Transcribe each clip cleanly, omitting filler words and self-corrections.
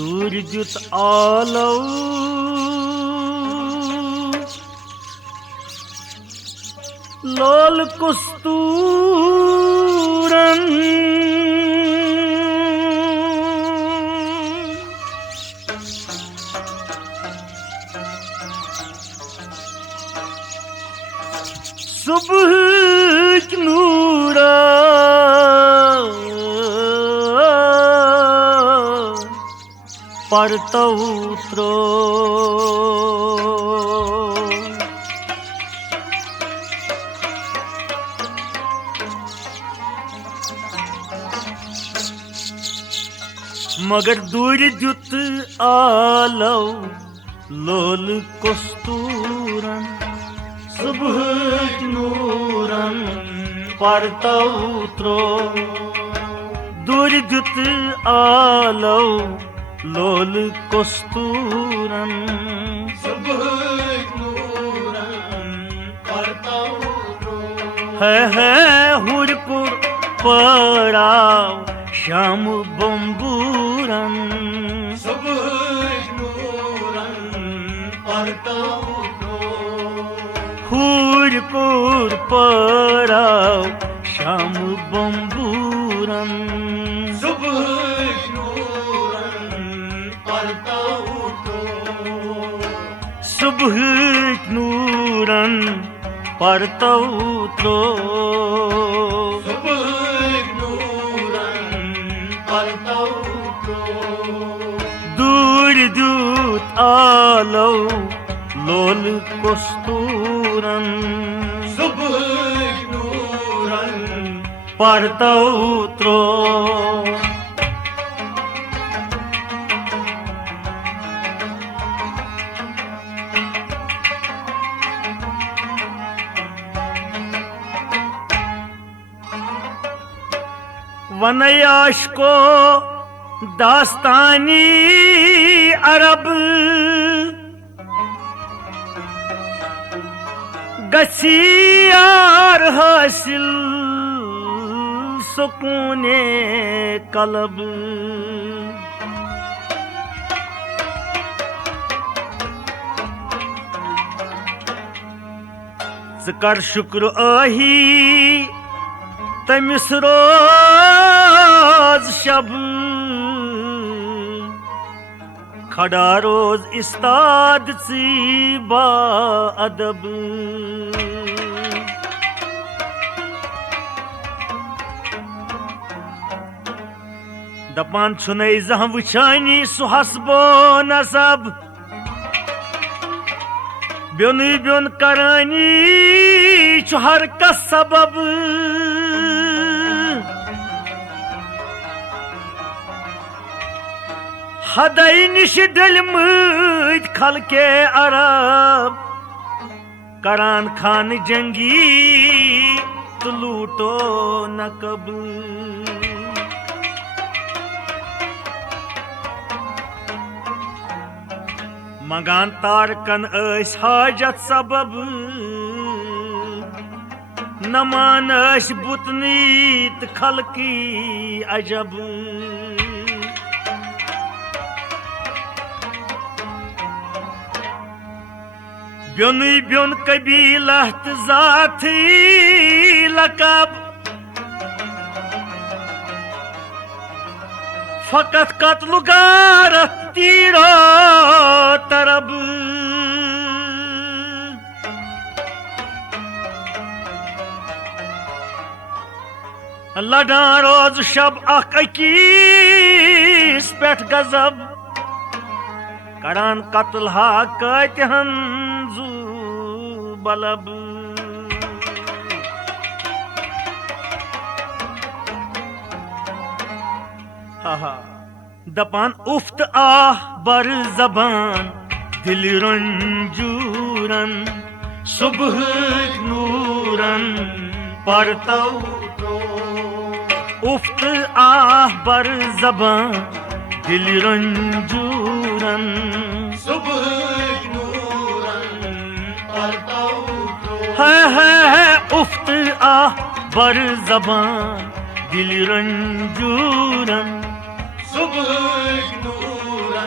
दूर जुत आलो लोल कुस्तूरन सुबह नूरा पड़ता उतरो मगर दूर जुत आलो लोल कस्तूरन सुबह नूरन पड़ता उतरो दूर जुत आलो लोल कस्तूरन सुबह नूरन पड़ता उतरो है हुरपुर पड़ाव श्याम बम्बूरन सुबह नूरन पड़ता उतरो हुरपुर पड़ाव श्याम बम्बूरन सुबह नूरन पड़ता उतरो सुबह नूरन पड़ता उतरो सुबह नूरन पड़ता उतरो दूर दूत आलो लोल कस्तूरन सुबह नूरन पड़ता उतरो वनयाश को दास्तानी अरब गसियार हासिल सुकूने कलब कर शुक्र आही तमिस रोज शब खड़ा रोज इस्ताद सी बा अदब दपान छुनै जहाँ वुचानी सु हसबो नसब ब्योन ब्योन करानी छु हर का सबब हदै निश डलमद खलके अरब करान खान जंगी तो लूटो नकब मगान तारकन ऐस हाजत सबब नमान ऐस बुतनीत खलकी अजब ब्योन ब्योन कबीला जाती लकब फकत कत्ल गारत तीरो तरब लड़ा रोज शब अख अकीस पेट गजब करान कत्ल हा कतहन जू बलब दपान उफ्त आह बर जबान दिल रंजूरन सुबह नूरन पड़ता उतरो उफ्त आह बर जबान दिल रंजूरन सुबह नूरन पड़ता उतरो है उफ्त आह बर जबान दिल रंजूरन सुबह नूरन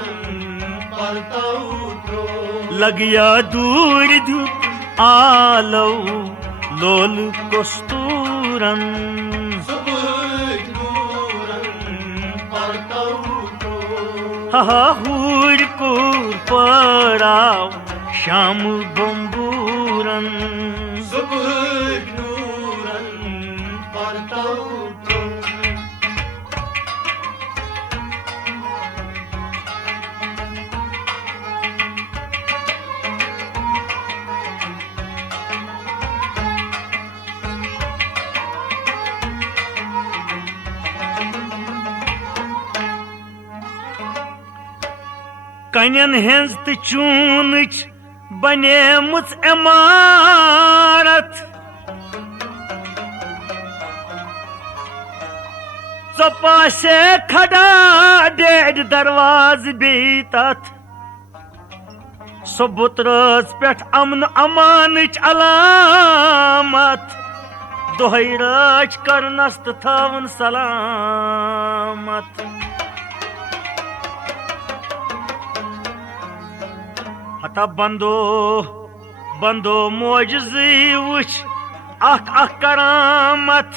लगिया दूर धुत आलो लोल कस्तूरन हा हूर कूर पड़ाव शाम बम्बूरन कन्यन हंज तो चूनच बनेमुच इमारत चपासे खड़ा डेढ़ दरवाज बेतत सबुतरस पेठ अमन अमानच अलामत दोहै राज करनस तो थावन सलामत हता बंदो मोजज़ी वुच अख करामत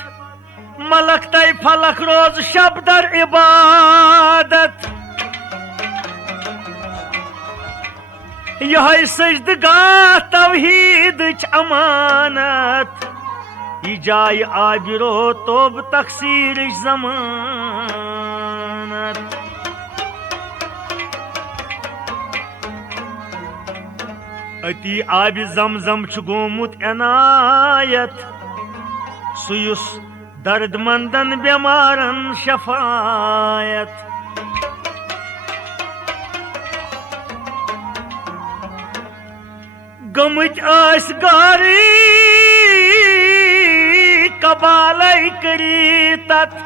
मलक तय फलक रोज शब्दर इबादत यह सजदगाह तवहीदच अमानत यह जाय आबिरो तोब तकसीर जमानत अति आबि जमजम गोमुत एनायत सुयुस दर्दमंदन बेमारन शफायत गमच आस गारी कबालै करी तत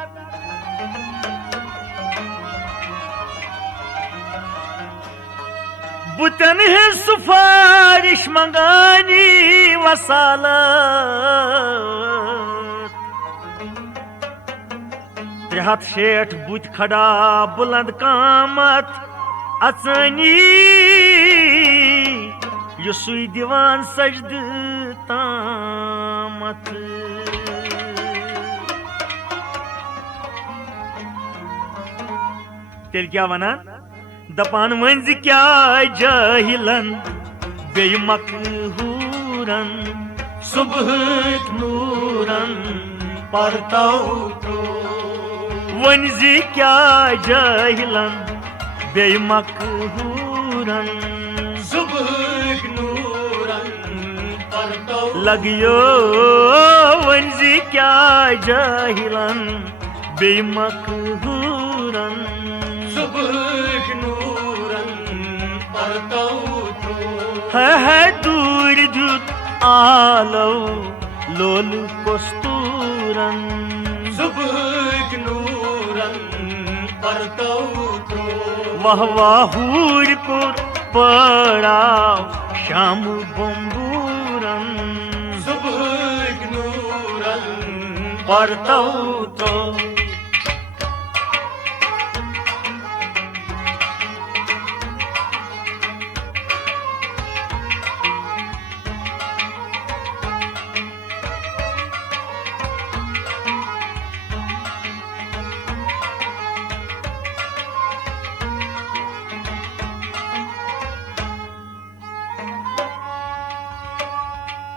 बुतन है सुफारिश मंगानी वसालत 360 बुत खड़ा बुलंद कामत अचनी युसुई दीवान सजद तामत तेल क्या वना दपान वंज क्या जाहिलन बे मकहूरन सुबह नूरन परतौ वंज क्या जाहिलन बे मकहूरन सुबह नूरन परतौ लगियो वंज क्या जाहिलन बे मकहूरन है दूर धुत आलो लोल कस्तूरन वाह वाहूर पुर पड़ाव शाम बम्बूरन पड़तौ तो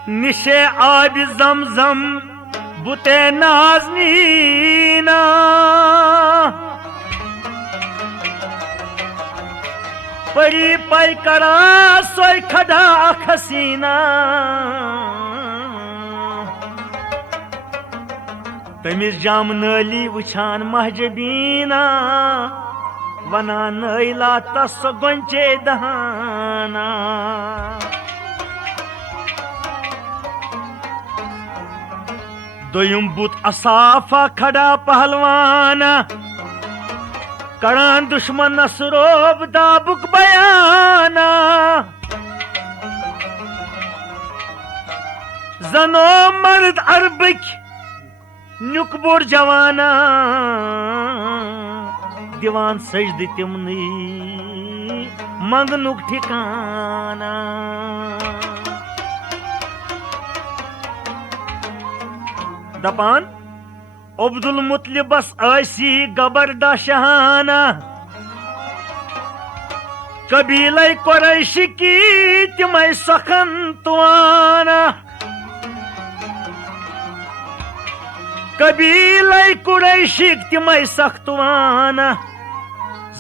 निशे आब जमजम बुते नाज़नीना परी पर करा सोई खड़ा खसीना तमिस जाम नली वुछान महजबीना वना नैला तस गोंचे दहाना दोयुम बुत असाफा खड़ा पहलवाना करान दुश्मन नसरोब दाबुक बयाना जनो मर्द अरबिक नुकबुर जवाना दिवान सजद तिमनी मंगनुक ठिकाना दपान अब्दुल मुतलिबस आसी गबरदा शहाना कबीले कुरैश की तिमै सखन तुआना कबीले कुरैशिक तिमै सख्तवाना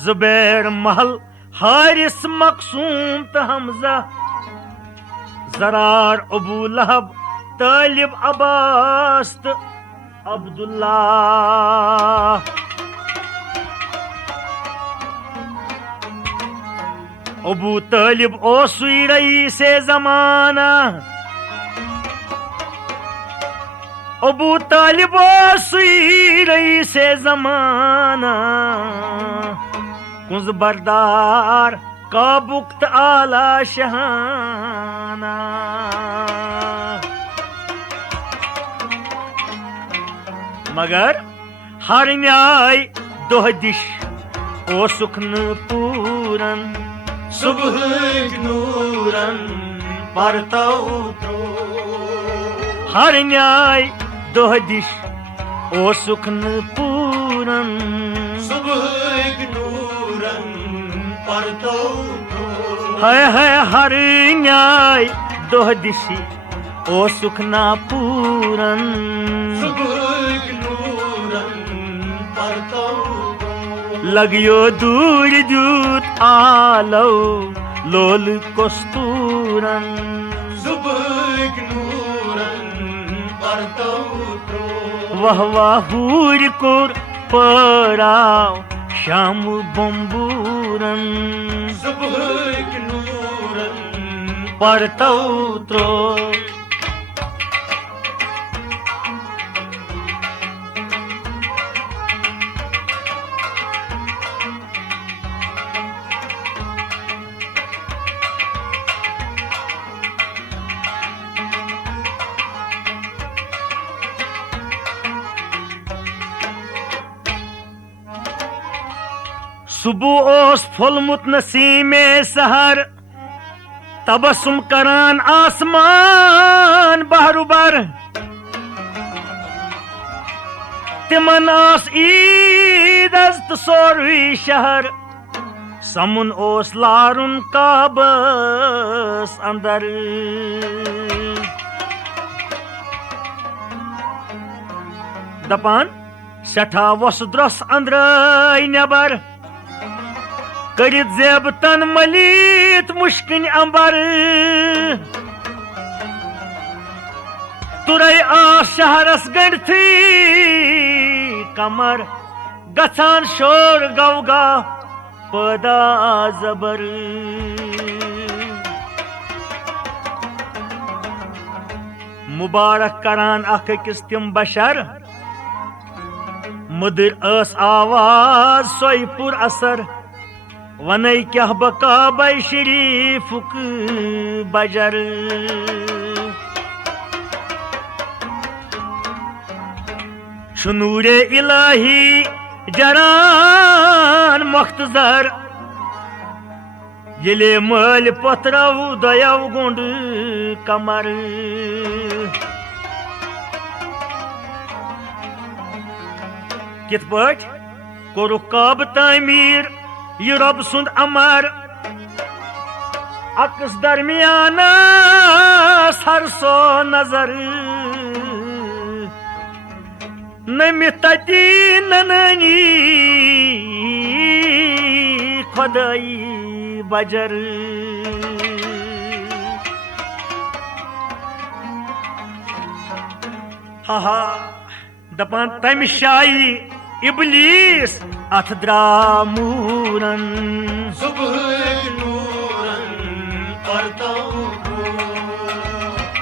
जुबैर महल हारिस मकसूम त हमजा जरार अबू लहब तालिब अब्बास त अब्दुल्ला अबू तालिब ओसुई रईसे जमाना अबू तालिब ओसुई रईसे जमाना कुंज बरदार काबुक्त आला शहाना मगर हर न्याय दोह दिश ओसुख न पूरन सुबह नूरन परतौ हर न्याय दोह दिश ओसुख न पूरन सुबह नूरन परतौ है हर न्याय दोह दिशी ओसुख ना पूरन सुबह नूरन परतौ लगियो दूर दूत आलो लोल कस्तूरन सुबह नूरन परतौ वह हूर कोर पराव शाम बम्बूरन सुबह नूरन परतौ त्रो सुबह ओस फुलमुत नसीमे सहर तबसुम करान आसमान बहरुबर तिमन आस ईद अस्त सोरुई शहर समुन ओस लारुन काबस अंदर दपान सठा वस द्रस अंद्रई नबर करित जेब तन मलित मुश्किन अंबर तुरई आस शहरस गंडथी कमर गछान शोर गवगा पदा जबर मुबारक करान अख अकिस तिम बशर मुदर अस आवाज सोई पुर असर वन क्या बकाबै शरीफुक बजर शुनूरे इलाही जरान मुख्तजर येले मल पत्रव दयव गुंड कमर कित पट कोरु काब तामीर ये रब सुंद अमर अकस दरमियान सरसो नजर नमी तती नननी खुदाई बजर हा दपान तम शाही इबलीस अथ द्रामूरन सुबह नूरन परतौ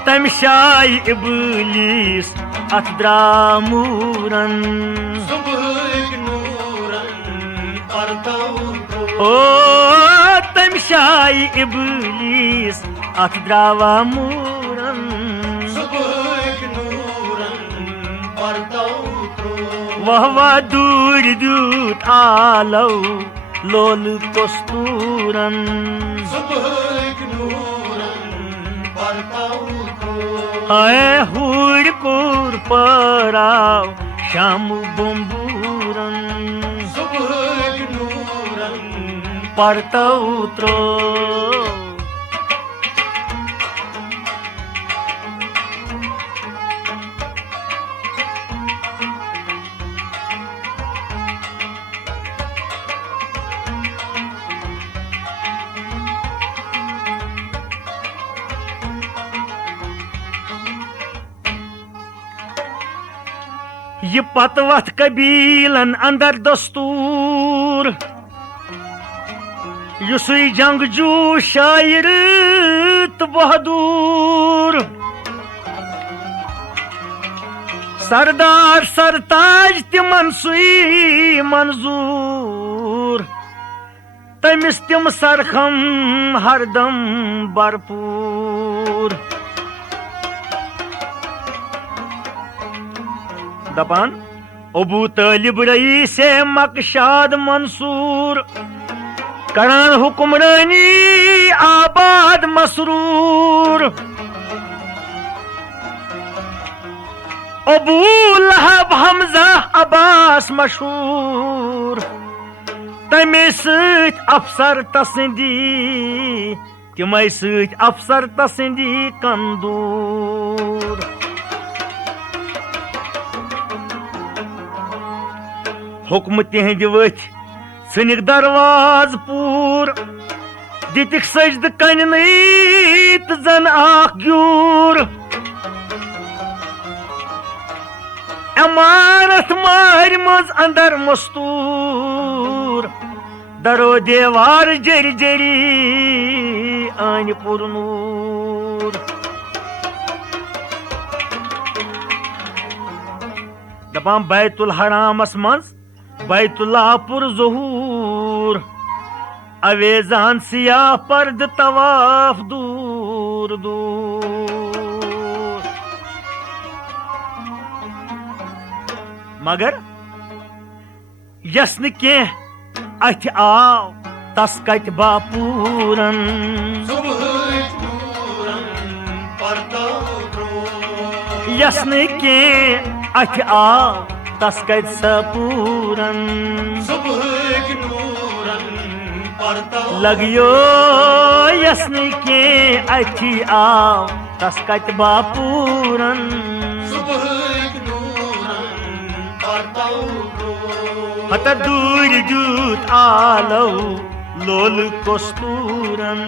तम शाही इबलीस अथ द्रामूरन सुबह नूरन परतौ ओ तम शाही इबलीस अथ द्रामूरन सुबह नूरन परतौ वह दूर दूत आलो लोल कस्तूरन सुबह नूरन परताऊ हाय हूर कोर पराव शाम बम्बूरन सुबह नूरन परताऊ त्रो ये पतवत कबीलन अंदर दस्तूर युसुई जंगजू शायर तो बहादुर सरदार सरताज तिमन सुई मंजूर तमिस तिम सरखम हरदम भरपूर दपान अबू तालिब रईस मकशाद मंसूर करान हुक्मरानी आबाद मसरूर अबू लहब हमजा अब्बास मशहूर तमे सत अफसर तसंदी तिमै सत अफसर तसंदी कंदूर हुक्म तिहंद वथ सनिक दरवाज पूर दितिक सजद कन तो जन आख ग्यूर इमारत मार मज अंदर मस्तूर दरो देवार जरी जरी आन पुरनूर दपान बैतुल हरामस मज बैतुल्लाह पुर ज़हूर अवेजान सियाह पर्द तवाफ दूर दूर मगर यस्न के अथ आव तस कत बापूरन यस्न के अथ आव तस कत सपूरन लगियो यस्न के अथी आव तस कत बापूरन हत दूर दूत आलो लोल कस्तूरन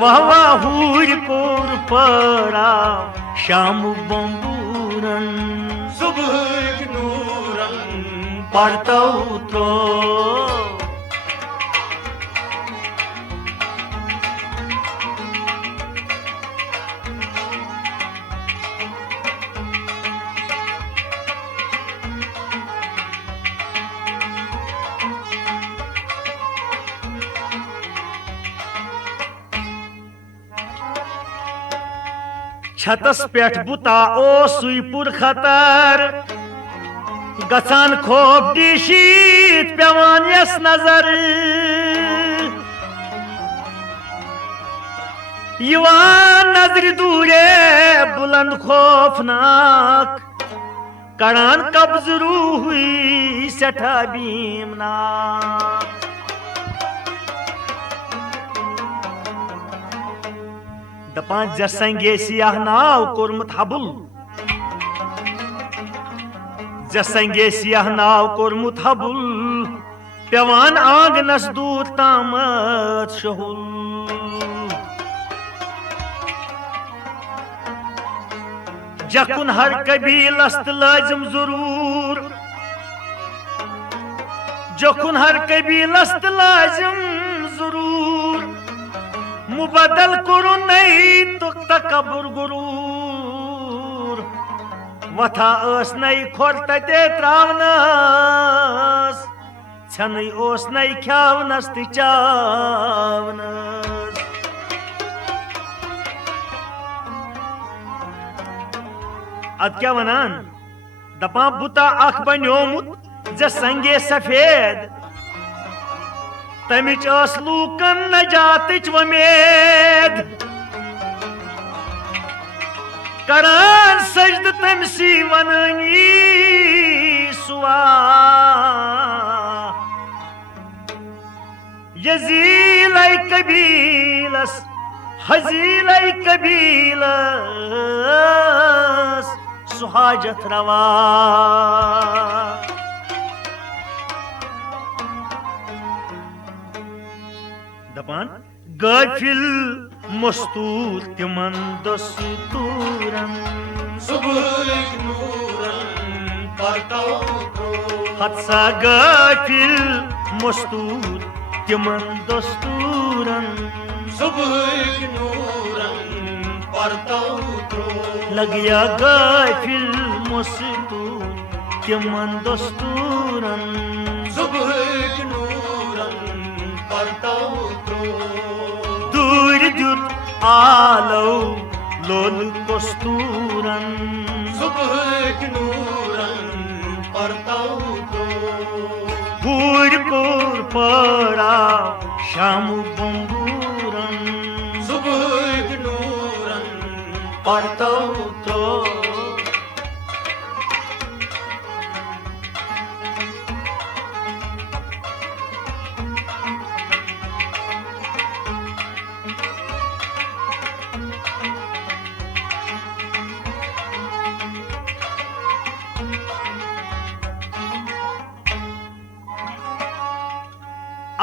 वह हूर कोर परा शाम बम्बूरन सुबह नूरन परताऊ त्रो छतस पेठ बुता ओ सुईपुर खतर गसान खोप दिशीत पेवान यस नजर युवान नजर दूरे बुलंद खौफनाक कड़ान कब्ज रूह हुई सठा बीमनाक दपान जसंगे सियाह नाव कोरमुत हबुल जसंगे सियाह नाव कोरमुत हबुल पेवान आंगनस दूर तामत शहुल जकुन हर कबीलस लाजिम जरूर जकुन हर कबीलस लाजिम जरूर मुबदल करो नहीं तो तकबर गुरूर वथा अस नई खोर तते त्रावनस छनई ओस नई ख्यावनस ति चावनस अद क्या वनान दपा बुता अख बन्योमुत जे संगे सफेद तमिच लूकन नजातिच वमेद करान सजद तमसी वनानी सुआ यजील कबीलस हजील कबीलस सुहाजत रवा दपान गाफिल मस्तूर तिमन दस्तूरन सुबह नूरन परताओ हत्सा गाफिल मस्तूर तिमन दस्तूरन सुबह नूरन परताओ लगिया गाफिल मस्तूर तिमन दस्तूरन सुबह नूरन परताओ दूर दुत आलो लोल कस्तूरन सुबह नूरन परताओ हूर कोर परा शाम बंबूरन सुबह नूरन परताओ तो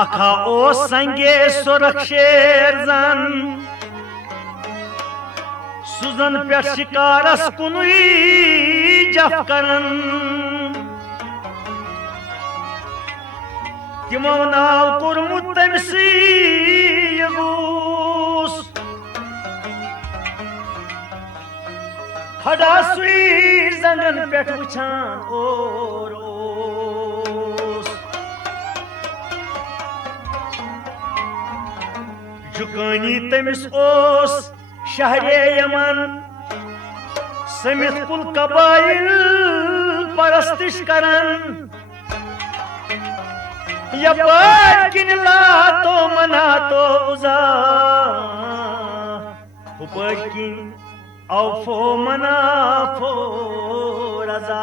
अखा ओ संगे सुरक्षेर जन सुजन पे शिकारस कुनुई जफ करन तिमो नाव कुरमुत तमसी यगूस खड़ा सुई जंगन पेट वुछान और जुकानी तमिस ओस शहरे यमन समित कुल कबाइल परस्तिश करन यपार किनला तो मना तो उजा ऊपर की औफो मना फो रजा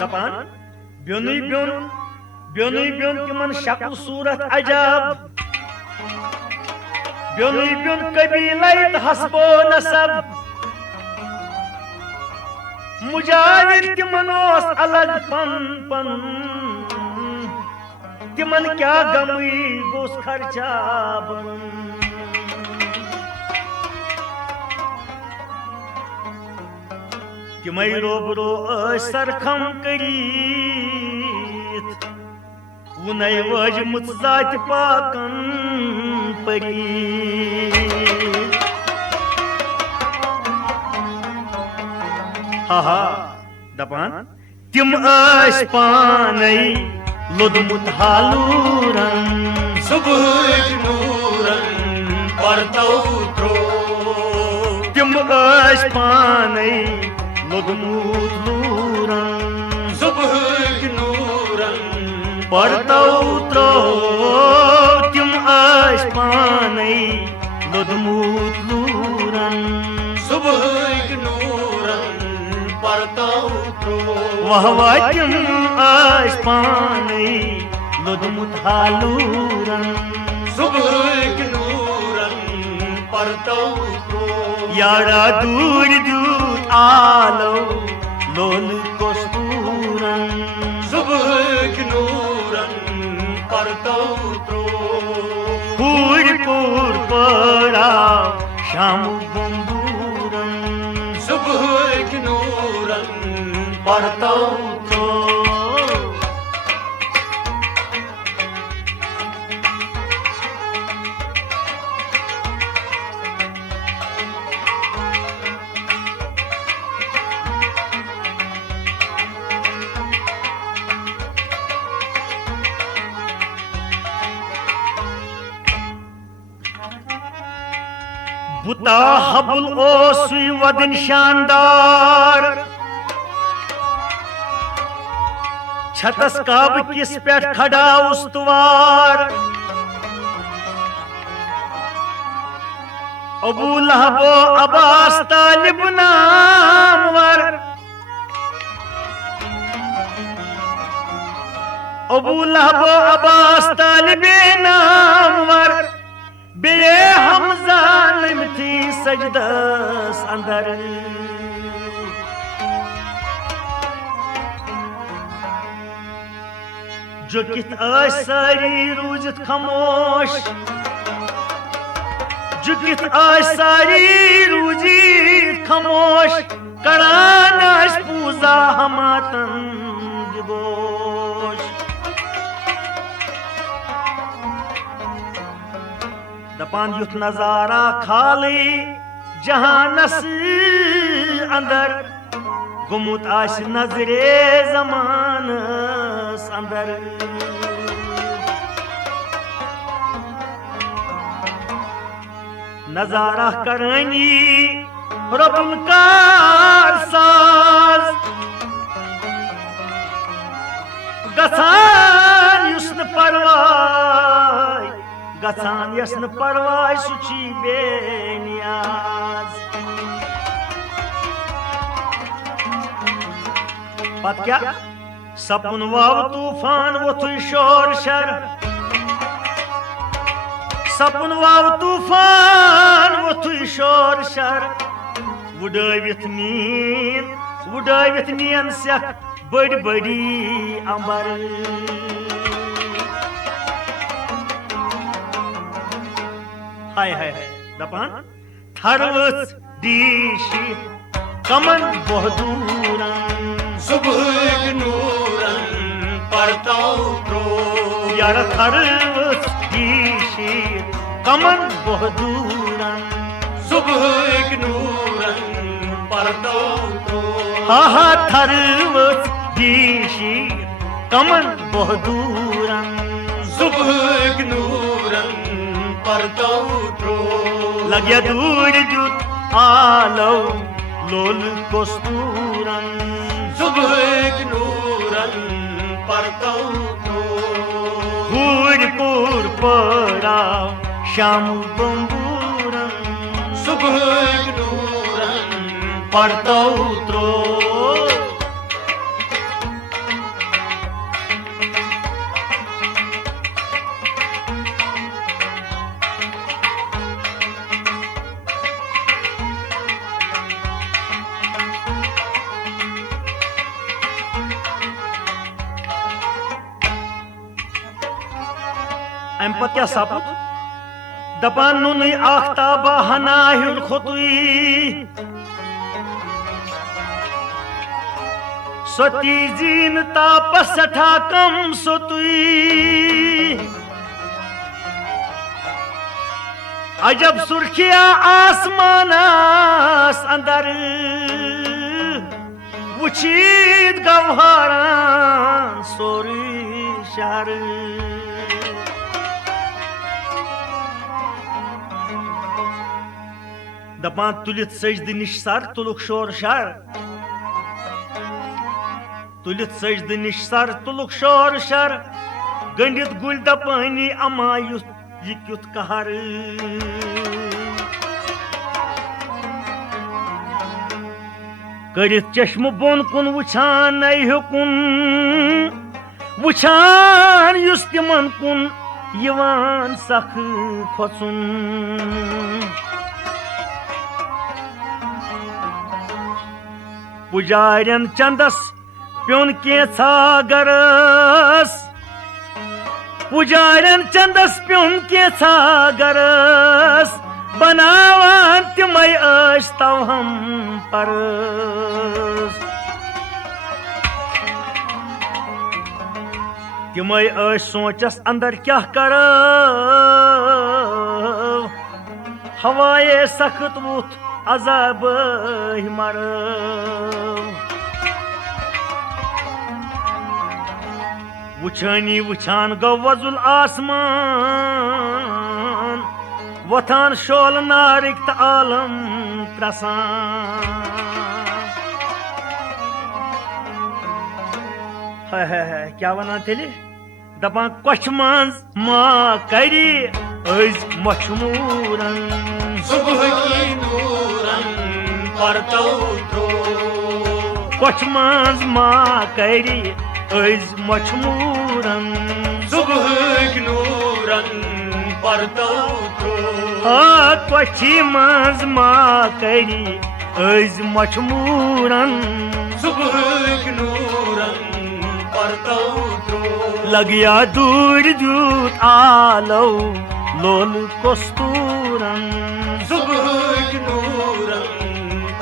दपान ब्योनी ब्योन ब्योनी ब्योन तिमन शक्ल सूरत अजब ब्योनी ब्योन कबीलत हसबो नसब मुजाविर तिमन ओस अलग पन पन तिमन क्या गमुई गोस खर्चा बन तिमई रोबरो सरखम करीत वुनै वजमुत जात पाकन परी हा दपान तिम आस पानै लोदमुत हालूरन सुबह नूरन परताओ तिम आस पानै लोदमुत लूरन सुबह नूरन परताओ तिम आस पानै लोदमुत लूरन सुबह नूरन परताओ वहवा तिम आस पानै लोदमुत हालूरन सुबह नूरन परताओ यारा दूर दूर आलो लोल कस्तूरन सुबह नूरन परताओ पूर पूर परा शाम बंबूरन सुबह नूरन परताओ बुता हबुल ओसुई वदन शानदार छतस काब किस पेट खड़ा उस्तवार अबू लहबो अब्बास तालिब नामवर अबू लहबो अब्बास तालिब नामवर बे हमजा नमथी सजदस अंदर जो कित सारी रूजत खामोश जो कित सारी रूजित खामोश करान पूजा हमातन दिगोश दपान युथ नजारा खाली जहानस अंदर गुमुत आश नजरे जमानस अंदर नजारा करनी रबुल कार साज गसान युस्न परवाय गसान यस्न परवाय सुची बेनियाज पत क्या सपन वाव तूफान वोथु शोर शर सपन वाव तूफान वोथु शोर शर वुडावित नीन सेख बड़ी बड़ी अंबर हाय हाय दपान थरवस दीशी कमन बहदूरन सुबह नूरन परताऊ त्रो यार थरवस दीशी कमन बहदूरन सुबह नूरन परताऊ त्रो हा हा थरवस दीशी कमन बहदूरन सुबह नूरन परताऊ त्रो लग्या दूर जुत आलो लोल कोस्तूरन सुबह नूरन परताऊ त्रो हूरपुर पड़ा शाम बंबूरन सुबह नूरन परताऊ त्रो अम पत क्या सपुत दपान नुन आख्ताबा हनाहिल खुतुई सोती जीन तापस सठा कम सोतुई अजब सुर्खिया आसमानास अंदर वुचीत गवहारान सोरी शहर दपान तुलित सजद निश सर तुलुक शोर शर तुलित सजद निश सर तुलुक शोर शर गंडित गुल दपानी अमा युत कहर करित चश्म बोन कुन वुछान नई हुकुन वुछान युस तिमन कुन यवान सख खोसुन पुजारन चंदस प्योन के सागरस पुजारन चंदस प्योन के सागरस बनावान तिमय अस्तव हम परस तिमय सोचस अंदर क्या कर हवाए सख्त वुथ अजाब मर वुछानी वुछान गो वजुल आसमान वथान शोल नारिक त आलम त्रसान क्या वनान तेलि दपान कोछ मंज मा करी अज मछमूरन सुबह की नूरन परतौ त्रो कोछ मंज मा करी अज मछमूरन सुबह की नूरन परतौ त्रो कोछी मंज मा करी अज मछमूरन सुबह की नूरन परतौ त्रो लगिया दूर दूत आलो लोल कस्तूरन सुबह की नूरन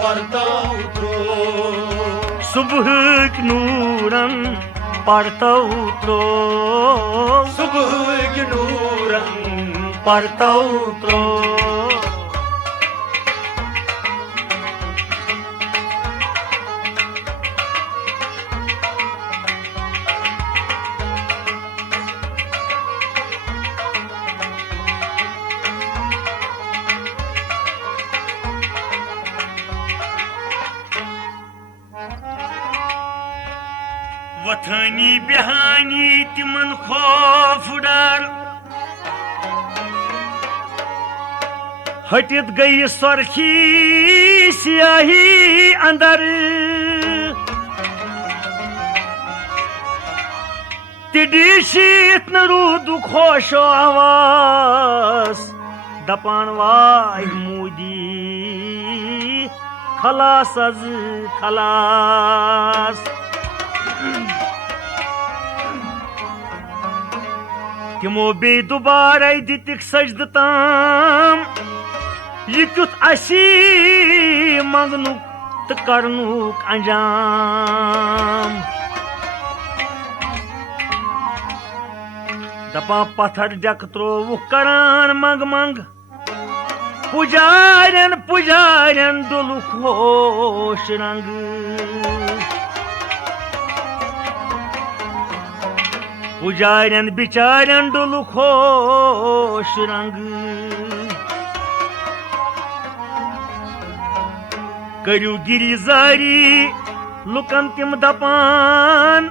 परतौ त्रो सुबह नूरन परतौ त्रो सुबह की नूरन परतौ त्रो वथानी बिहानी तिमन खौफ डर हटित गई सरखी स्याही अंदर तिडी शीत न रूद खोशो आवाज दपान वाय मूदी खलास अज खलास तिमो बे दुबारा दितिक सजद ताम यह क्युत असी मंगनुक तो करनुक अंजाम दपा पत्थर जक त्रोवुक करान मंग मंग पुजारन पुजारन डुलुक होश रंग पुजारन बिचारन डुलुक होश रंग करू गिरिजारी लुकन तिम दपान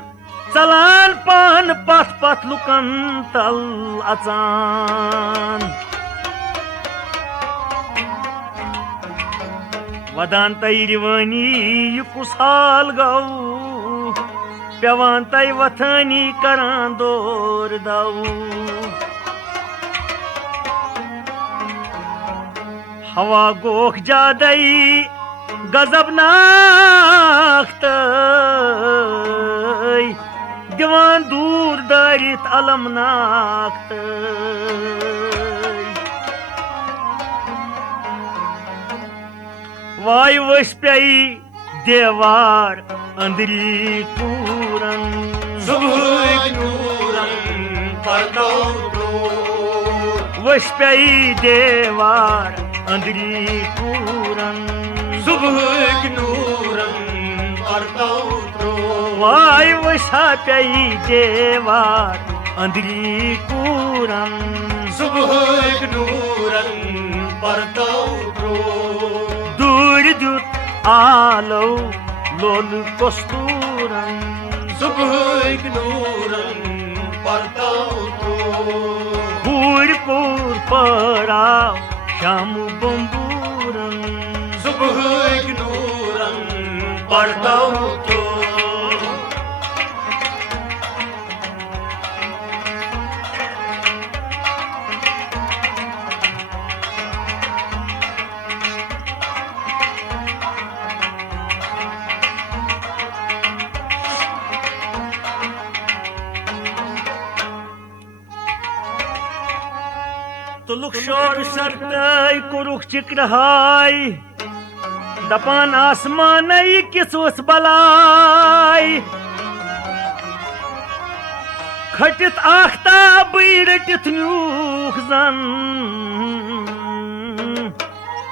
चलान पान पथ पथ लुकन तल अचान वदान तई रिवानी यह कुस हाल गौ पेवान तई वथानी करान दौर दाऊ हवा गोख जादई गजबनाक तई दिवान दूर दारित अलमनाक तई वाय वश पई देवार अंदरी पूरन सुबह नूरन परतौ त्रो वश पई देवार अंदरी पूरन सुबह नूरन परतौ त्रो वाय वशा पई देवार अंदरी पूरन सुबह नूरन परतौ त्रो दूर दूर आलो लोल कस्तूरन सुबह नूरन परतौ त्रो पूर पूर पराव श्याम बंबूरन सुबह नूरन परतौ त्रो तुलुक शोर सरतई कुरुख चिक्रहाय दपान आसमान किस बलाई खटित आख्ताब रटित न्यूख जन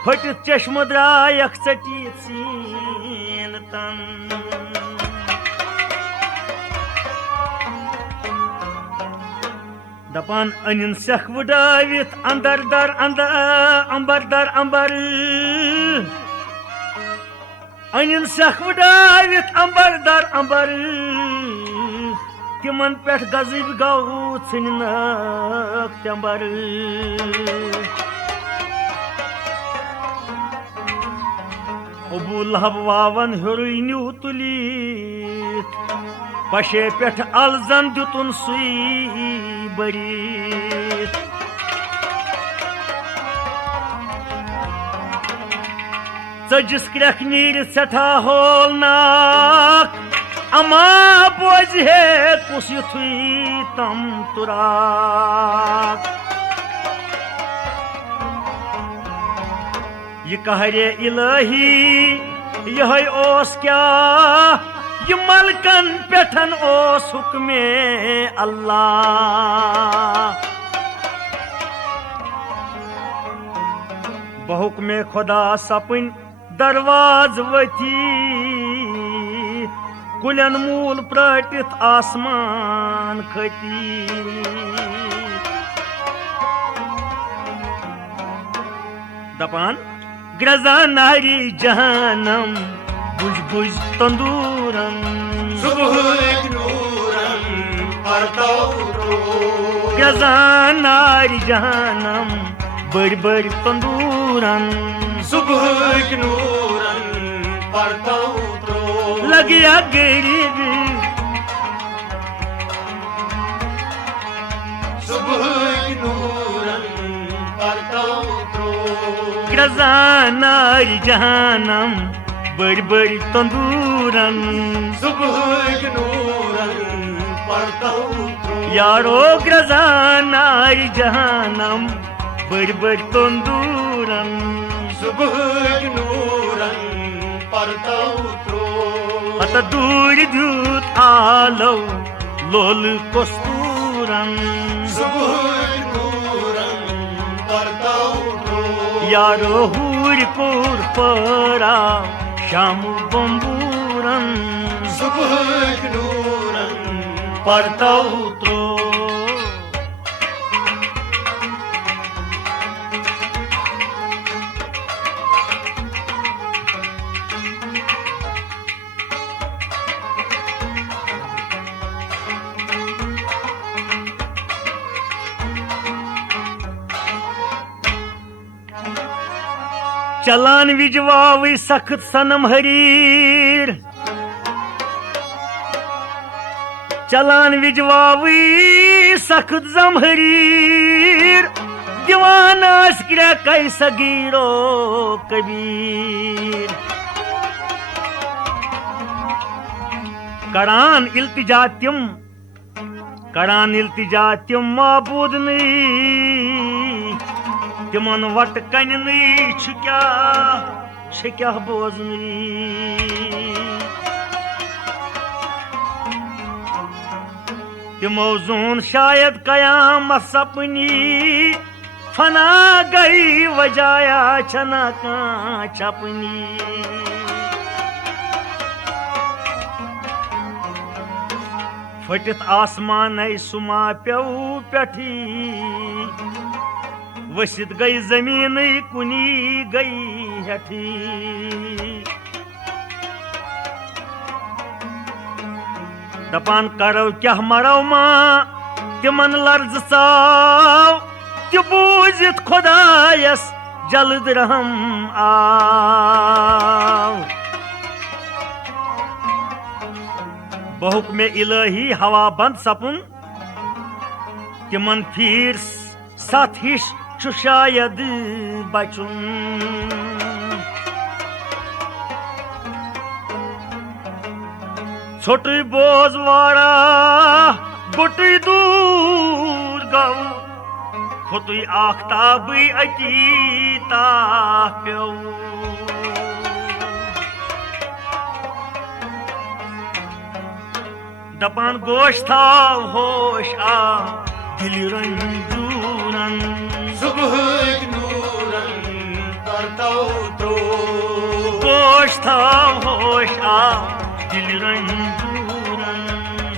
फटित चश्म द्रायक चटीत सीन तन दपान अनिन सेख वुडावित अंदर दर अंदर अंबर दर अंबर अनिन सेख वुडावित अंबर दर अंबर तिमन पेठ गजब गौ छनक तंबर अबू लहब वावन हेरोइन्यू तुलित पशे पेठ अलजन दुतुन सुई बरीत सजिस क्रख नीर सठा होलनाक अमा बोझ है कुछ युथुई तम तुराक ये कहरे इलाही यह ओस क्या ये मलकन पेठन ओस हुक्मे अल्लाह बहुक्मे खुदा सपन दरवाज वती कुलन मूल प्रटित आसमान खती दपान ग्रजा नारी जहनम बुझ बुझ तंदूरन सुबह एक नूरन परता उठो ग्रजा नारी जहनम बड़ बड़ तंदूरन सुबह एक नूरन परता उठो लगिया गरीब सुबह एक नूरन परता उठो ग्रजा नारी जहनम बड़ बड़ तंदूरन सुबह एक नूरन परता उठो यारो ग्रजा नारी जहनम बड़ बड़ तंदूरन सुबह एक नूरन परता उठो अत दूर दूत आलो लोल कस्तूरन सुबह एक नूरन परता उठो यारो हूर कोर परा शाम बंबूरन सुबह एक नूरन परता उतरो चलान विजवावी सख्त सनम हरीर चलान विजवावी सख्त जमहरीर दीवान आस्क्रा कई सगीरो कबीर करान इल्तिजा तिम माबूद नहीं तिमन वट कन क्या बोजनी तिमो जोन शायद कयामत सपनी फना गई वजाया छना का छपनी फटित आसमान सुमा प्यऊ पेठी वसित गई जमीन कुनी गई हठी दपान करो क्या मरो मां तिमन लर्ज साव ति बूझित खुदायस जल्द रहम आव बहुक्मे इलाही हवा बंद सपुन तिमन फिर सत हिश शायद बचुन छोटी बोझवाड़ा गुटी दूर गौ खुतुई आख्ताब अकीता प्यो दपान गोश था होश आ दिल रंजूरन सुबह एक नूरन परता उठो गोश था होश आ दिल रंजूरन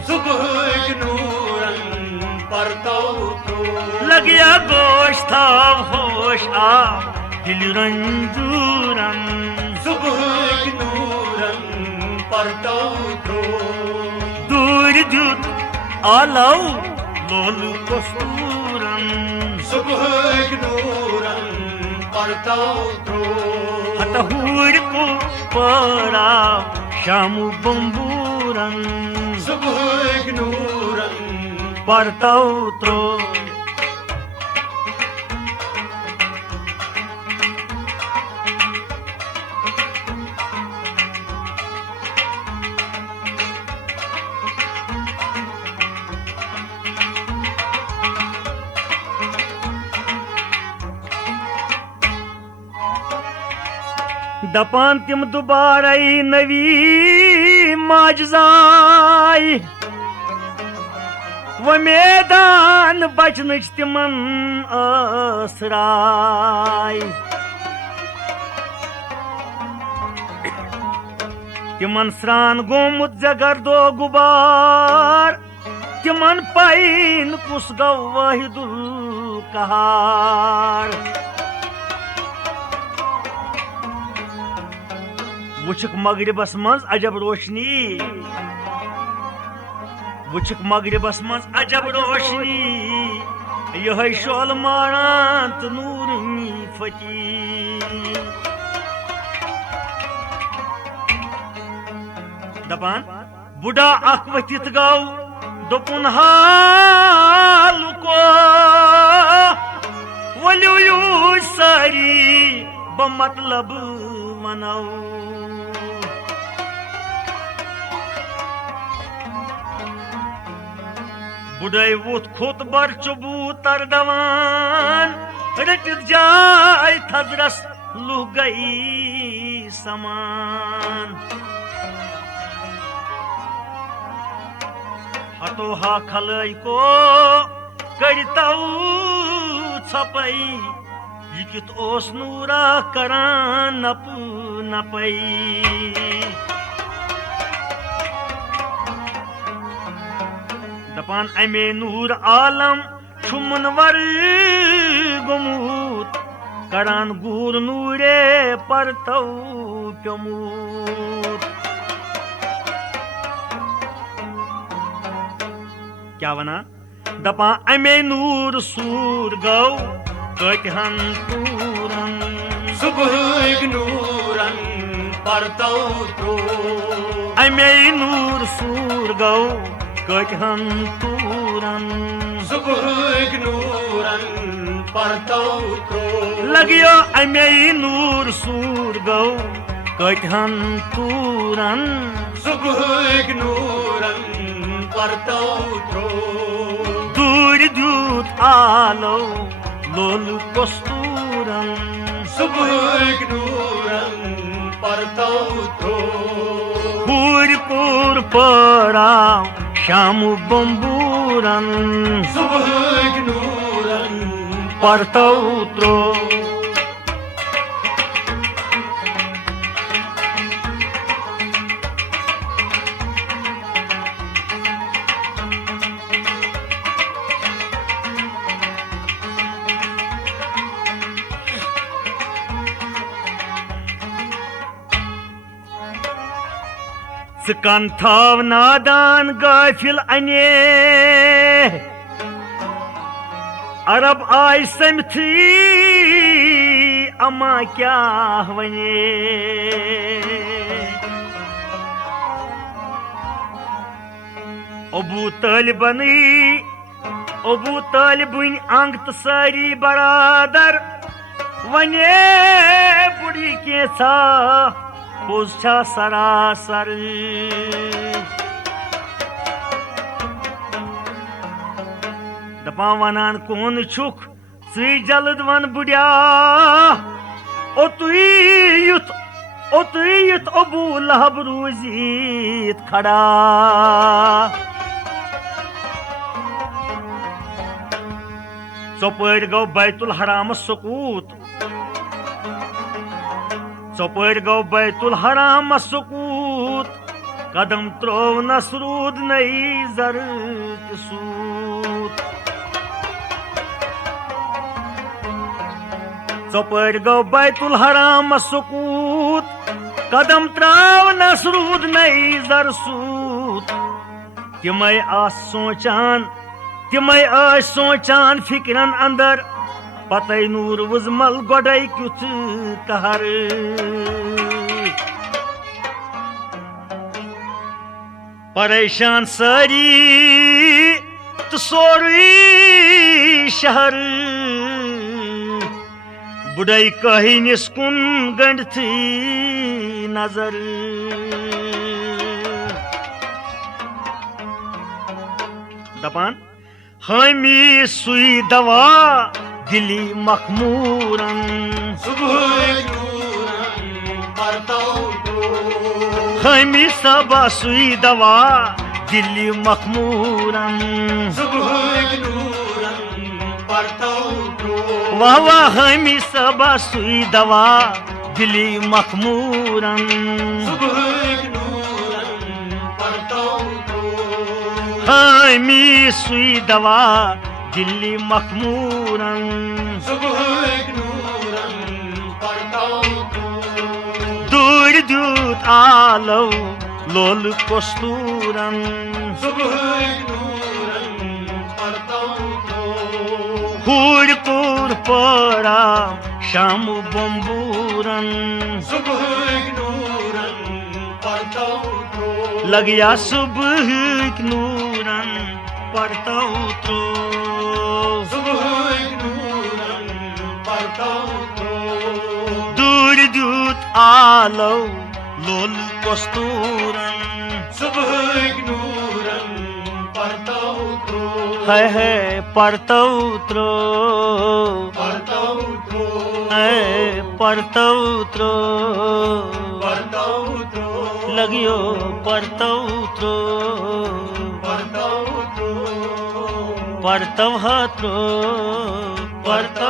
सुबह एक नूरन परता उठो लगिया गोश थाव होश आ दिल रंजूरन सुबह नूरन परतौ त्रो दूर जुत आलौ लोल कस्तूरन सुबह नूरन परतौ त्रो हतहूर को परा शामु बंबूरन सुबह नूरन परतौ त्रो दपान तिम दुबारे नवी माजजाई व मैदान बचनच तिमन असराय तिमन स्रान गोमुत जगरदो गुबार तिमन पाइन कुस गौ वाहिदुल कहार वुचक मगरिबस मज अजब रोशनी वुचक मगरिबस मज अजब रोशनी यह शोल मारान तो नूरनी फकी दपान बुढ़ा अख वथित गौ दोपुन हाल को वलियो सारी बमतलब मनाऊ बुढ़ाई वोत खोत बर चबूतर दवान रटित जाय थजरस लुह गई समान हतो हा खलई को करताऊ छपई यकित ओस नूरा करान नप नपई दपान अमे नूर आलम छुमनवर गुमूत करान गूर नूरे परतौ प्यमूत क्या वना दपा अमे नूर सूर गौ कटहन तूरन सुबह नूरन परतौ त्रो अमे नूर सूर गौ कटहन तूरन सुबह नूरन परतौ त्रो लगियो अमे नूर सूर गौ कटहन तूरन सुबह नूरन परतौ त्रो दूर दूत आलो लोल कस्तूरन सुबह नूरन परतौ त्रो पूर परा शामु बंबूरन सुबह नूरन परतौ त्रो कंथाव नादान गाफिल अने अरब आय समथी अमा क्या वने अबू तालिबन अंग तो सारी बरादर वने बुढ़ी के सा पोछा सरासर दपा वनान कौन छुक सी जल्द वन बुढ़िया ओ तुई युत अबू लहब रूजीत खड़ा चौपर गो बैतुल हराम सकूत चौपर गो बैतुल हराम सकूत कदम त्रोव नसरूद नई जर सूत चौपड़ गो बैतुल हराम सुकूत कदम त्राव नसरूद नई जर सूत तिमय आस सोचान फिक्रन अंदर पतै नूर वुजमल गोडै क्युथ कहर परेशान सारी तो सोरी शहर बुढ़ै कही निस्कुन गंड थी नजर दपान हमी सुई दवा दिली मखमूरन सुबह नूरन परतौ उठो हमी सबा सुई दवा दिली मखमूरन सुबह नूरन परतौ उठो वाह वाह हमी सबा सुई दवा दिली मखमूरन सुबह नूरन परतौ उठो हमी सुई दवा दिल्ली मखमूरन सुबह नूरन परतौ उठो दूर दूत आलो लोल कस्तूरन सुबह नूरन परतौ उठो हूर पूर पड़ा शाम बम्बूरन सुबह नूरन परतौ उठो लगिया सुबह नूरन पड़ता उतरो सुबह नूरन परतौ उठो दूर दूत आलो लोल कस्तूरन सुबह नूरन परतौ उठो है पड़ता उतरो परतौ उठो है पड़ता उतरो परतौ उठो लगियो पड़ता उतरो परतौ उठो पड़ता हाथरो पड़ता